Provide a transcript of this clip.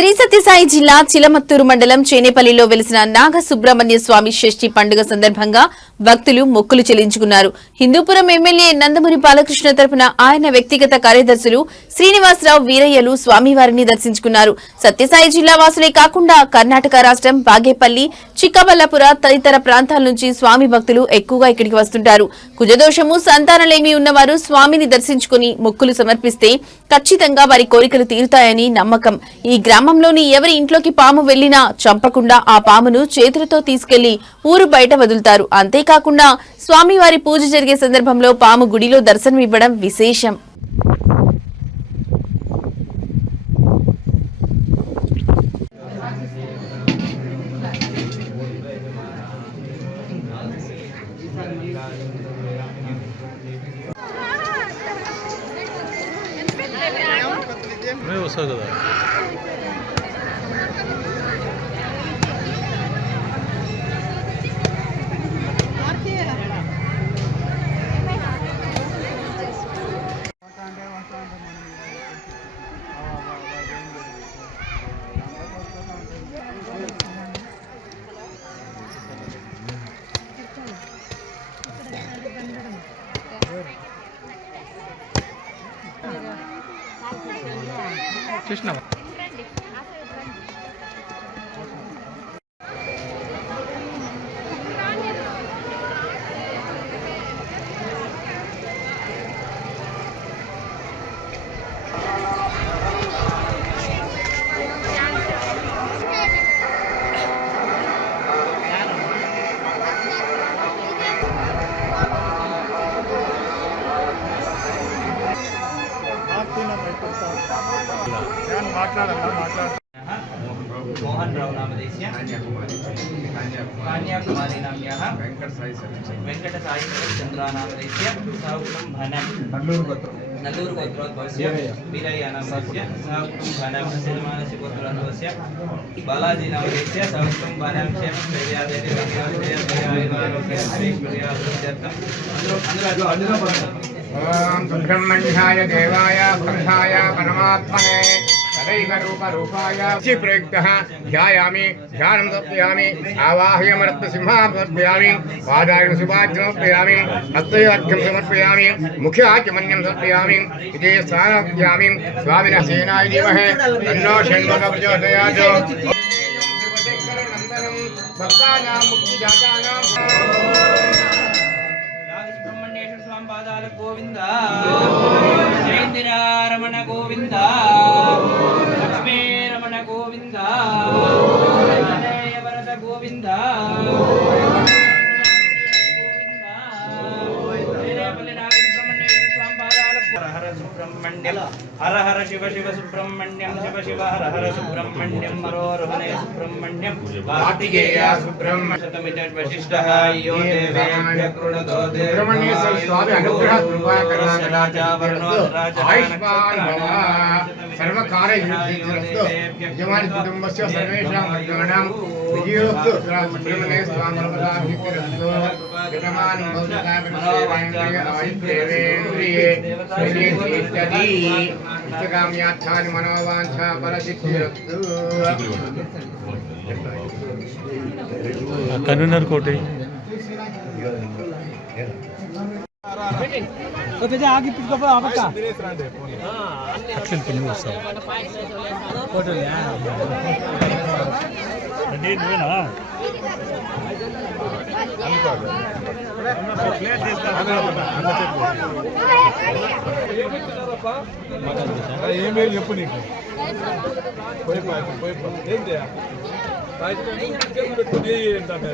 శ్రీ సత్యసాయి జిల్లా చిలమత్తూరు మండలం చేనేపల్లిలో వెలిసిన నాగ సుబ్రహ్మణ్య స్వామి షష్ఠి పండుగ సందర్భంగా భక్తులు మొక్కులు చెల్లించుకున్నారు. హిందూపురం ఎమ్మెల్యే నందమూరి బాలకృష్ణ తరపున ఆయన వ్యక్తిగత కార్యదర్శులు శ్రీనివాసరావు వీరయ్యలు స్వామివారిని దర్శించుకున్నారు. సత్యసాయి జిల్లా వాసులే కాకుండా కర్ణాటక రాష్ట్రం బాగేపల్లి, చిక్కబల్లాపుర తదితర ప్రాంతాల నుంచి స్వామి భక్తులు ఎక్కువగా ఇక్కడికి వస్తుంటారు. కుజదోషము, సంతానలేమి ఉన్నవారు స్వామిని దర్శించుకుని మొక్కులు సమర్పిస్తే ఖచ్చితంగా వారి కోరికలు తీరుతాయని నమ్మకం. ఈ గ్రామంలోని ఎవరి ఇంట్లోకి పాము వెళ్లినా చంపకుండా ఆ పామును చేతులతో తీసుకెళ్లి ఊరు బయట వదులుతారు. అంతేకాకుండా స్వామివారి పూజ జరిగే సందర్భంలో పాము గుడిలో దర్శనమివ్వడం విశేషం. వస్తా కదా కృష్ణ मोहन राव नामधेय कन्याकुमारी नाम्याः वेंकट साई चंद्रा नामधेय नल्लूर गोत्रोद्भवस्य वीरय्य नामधेय सिद्धमानस्य गोत्रोद्भवस्य बालाजी नामधेय ब्रह्मण्याय देवाय पुरुषाय परमात्मने तदैव रूपाय प्रयुक्तः ध्यायामि ध्यानं समर्पयामि आवाह्यमर्थ सिंहासमर्पयामि पादाय सुभाज्यमर्पयामि हस्तयोर्घ्यं समर्पयामि मुखे आचमन्यं समर्पयामि इति स्थानयामि स्वामिनः सेनाय धीमहि तन्नो षण्मुखः प्रचोदयात् भक्तानां मुक्तिदातानां गोविंद जयेंद्र रमण गोविंद लक्ष्मी रमण गोविंद वरद गोविंद हर हर शिव शिव सुब्रह्मण्यम शिव शिव हर हर सुब्रह्मण्यम मरोरहणे सुब्रह्मण्यम कार्तिकेय सुब्रह्मण्यम वशिष्ठः यो देवेभ्यः कृणतो सुब्रह्मण्य स्वामी अनुग्रह कृपा करुणा राजा वर्णो राजा आयुष्मान भव सर्वकार्य सिद्धिरस्तु यजमान कुटुंबस्य सर्वेषां वर्गाणां विजयोस्तु सुब्रह्मण्य स्वामी सिद्धिरस्तु यजमान भवतां प्रसेवाय आयुष्येन्द्रिये इत्यादि इष्टकाम्यार्थानि मनोवाञ्छा फलसिद्धिरस्तु कन्वीनर कोटे आगे అట్లని పిన్ని వస్తావు నువ్వేనా ఏం పేరు చెప్పు నీకు ఏంటి పెట్టుకుని ఏంటంటే